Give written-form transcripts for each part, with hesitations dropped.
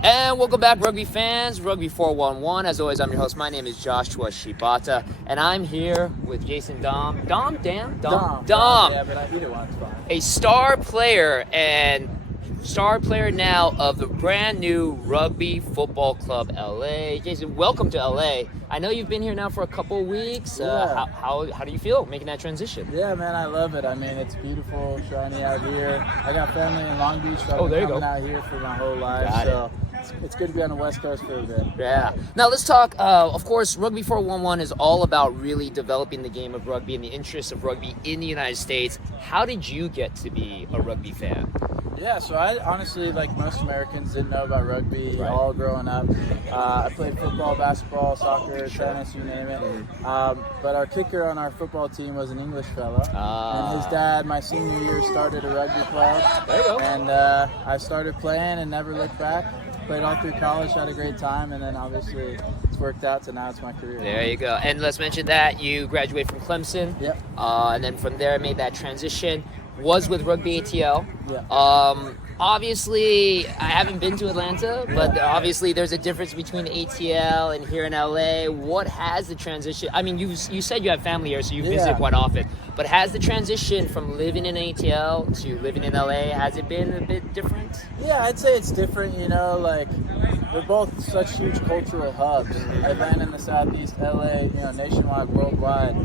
And welcome back, rugby fans, Rugby411. As always, I'm your host. My name is Joshua Shibata, and I'm here with Jason Damm. Damm. Yeah, but either one's fine. A star player now of the brand new Rugby Football Club LA. Jason, welcome to LA. I know you've been here now for a couple of weeks. Yeah. How do you feel making that transition? Yeah, man, I love it. I mean, it's beautiful, shiny out here. I got family in Long Beach, so I've been coming out here for my whole life. Got it's good to be on the West Coast for a bit. Yeah. Now let's talk. Of course, Rugby411 is all about really developing the game of rugby and the interests of rugby in the United States. How did you get to be a rugby fan? Yeah, so I honestly, like most Americans, didn't know about rugby all growing up. I played football, basketball, soccer, tennis, you name it. But our kicker on our football team was an English fella. And his dad, my senior year, started a rugby club. There you go. And I started playing and never looked back. Played all through college, had a great time, and then obviously it's worked out, so now it's my career. There you go. And let's mention that you graduated from Clemson. Yep. And then from there made that transition. Was with Rugby ATL. Yeah. Obviously, I haven't been to Atlanta, but obviously there's a difference between ATL and here in LA. What has the transition? I mean, you said you have family here, so you visit quite often. But has the transition from living in ATL to living in LA, has it been a bit different? Yeah, I'd say it's different. You know, like we're both such huge cultural hubs. Atlanta in the Southeast, LA, you know, nationwide, worldwide.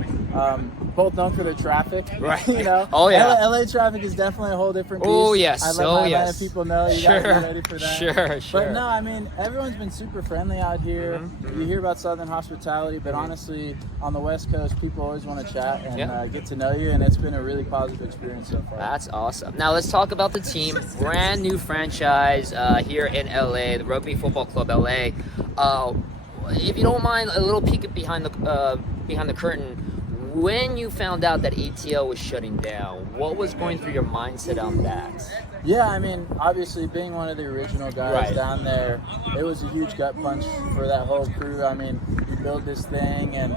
Both known for their traffic. Right. You know. Oh yeah. LA traffic is definitely a whole different beast. Oh yes. I let my Atlanta people know you gotta be ready for that. Sure. But no, I mean, everyone's been super friendly out here. You hear about Southern hospitality, but honestly, on the West Coast, people always want to chat and get to know you, and it's been a really positive experience so far. That's awesome. Now let's talk about the team. Brand new franchise here in LA, the Rugby Football Club LA. If you don't mind, a little peek behind the curtain. When you found out that ATL was shutting down, what was going through your mindset on that? Yeah, I mean, obviously being one of the original guys down there, it was a huge gut punch for that whole crew. I mean, you build this thing and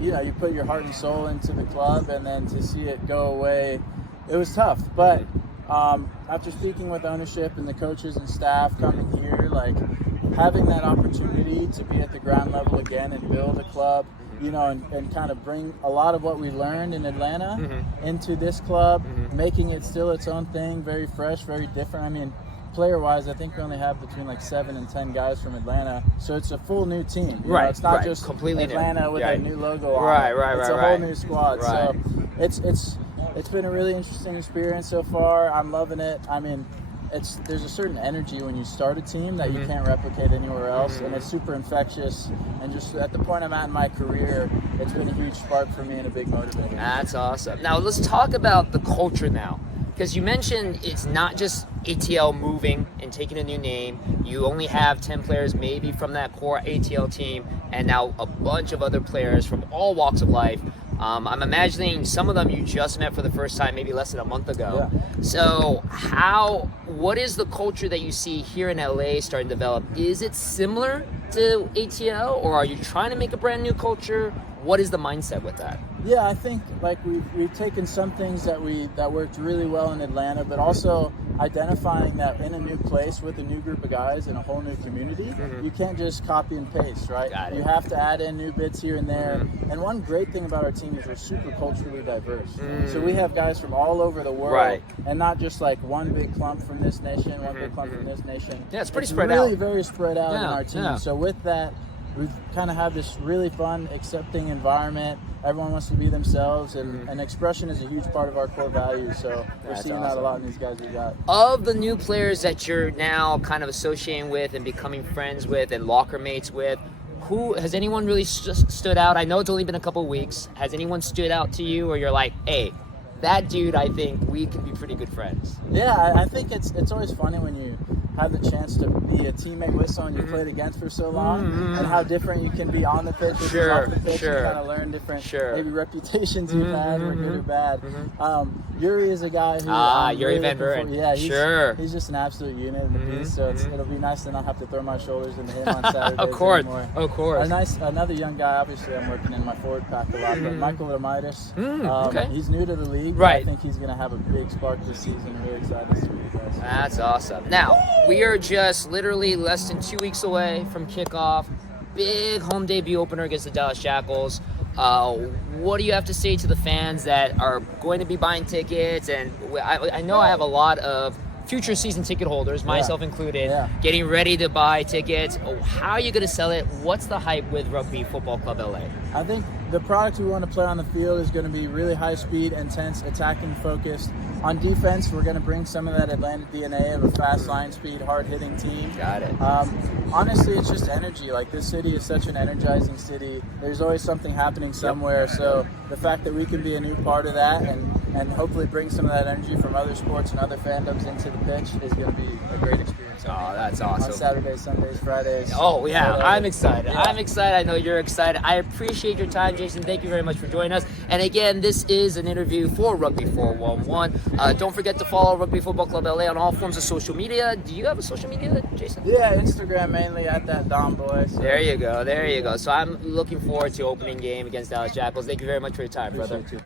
you know, you put your heart and soul into the club, and then to see it go away, it was tough. But after speaking with ownership and the coaches and staff coming here, like having that opportunity to be at the ground level again and build a club, you know, and kind of bring a lot of what we learned in Atlanta into this club, making it still its own thing, very fresh, very different. I mean, player-wise, I think we only have between like 7 and 10 guys from Atlanta, so it's a full new team. You know, it's not just completely Atlanta new. with a new logo on it. It's a whole new squad. Right. So it's been a really interesting experience so far. I'm loving it. I mean, there's a certain energy when you start a team that you can't replicate anywhere else, and it's super infectious. And just at the point I'm at in my career, it's been a huge spark for me and a big motivator. That's awesome. Now let's talk about the culture now, because you mentioned it's not just ATL moving and taking a new name. You only have 10 players maybe from that core ATL team, and now a bunch of other players from all walks of life. I'm imagining some of them you just met for the first time maybe less than a month ago. Yeah. So what is the culture that you see here in LA starting to develop? Is it similar to ATL, or are you trying to make a brand new culture? What is the mindset with that? Yeah, I think like we've taken some things that worked really well in Atlanta, but also identifying that in a new place with a new group of guys in a whole new community, you can't just copy and paste, right? Got it. You have to add in new bits here and there. And one great thing about our team is we're super culturally diverse. So we have guys from all over the world, and not just like one big clump from this nation, one big clump from this nation. Yeah, it's pretty spread out. Really very spread out in our team. Yeah. So with that, we've kind of had this really fun, accepting environment. Everyone wants to be themselves, and expression is a huge part of our core values. So we're seeing that a lot in these guys we got. Of the new players that you're now kind of associating with and becoming friends with and locker mates with, who has anyone really stood out? I know it's only been a couple of weeks. Has anyone stood out to you, or you're like, hey, that dude, I think we can be pretty good friends? Yeah, I think it's always funny when you have the chance to be a teammate with someone you played against for so long, and how different you can be on the pitch versus off the pitch. You kind of learn different maybe reputations you've had, or good or bad. Yuri is a guy who Yuri Van Buren. He's just an absolute unit and a beast. So it'll be nice to not have to throw my shoulders into him on Saturdays Of course. anymore. Another young guy. Obviously, I'm working in my forward pack a lot, but Michael Romaitis. He's new to the league. But I think he's going to have a big spark this season. Really excited to see what he does. That's awesome. Now, we are just literally less than 2 weeks away from kickoff. Big home debut opener against the Dallas Jackals. What do you have to say to the fans that are going to be buying tickets? And I know I have a lot of future season ticket holders, myself included, getting ready to buy tickets. How are you going to sell it? What's the hype with Rugby Football Club LA? I think the product we want to play on the field is going to be really high speed, intense, attacking focused. On defense, we're going to bring some of that Atlanta DNA of a fast line speed, hard hitting team. Got it. Honestly, it's just energy. Like, this city is such an energizing city. There's always something happening somewhere. So the fact that we can be a new part of that and hopefully bring some of that energy from other sports and other fandoms into the pitch is going to be a great experience. Oh, that's awesome. On Saturdays, Sundays, Fridays. Oh, yeah. I'm excited. Yeah. I'm excited. I know you're excited. I appreciate your time, Jason. Thank you very much for joining us. And again, this is an interview for Rugby411. Don't forget to follow Rugby Football Club LA on all forms of social media. Do you have a social media, Jason? Yeah, Instagram mainly, at thatdammboy. So. There you go. There you go. So I'm looking forward to opening game against Dallas Jackals. Thank you very much for your time, brother.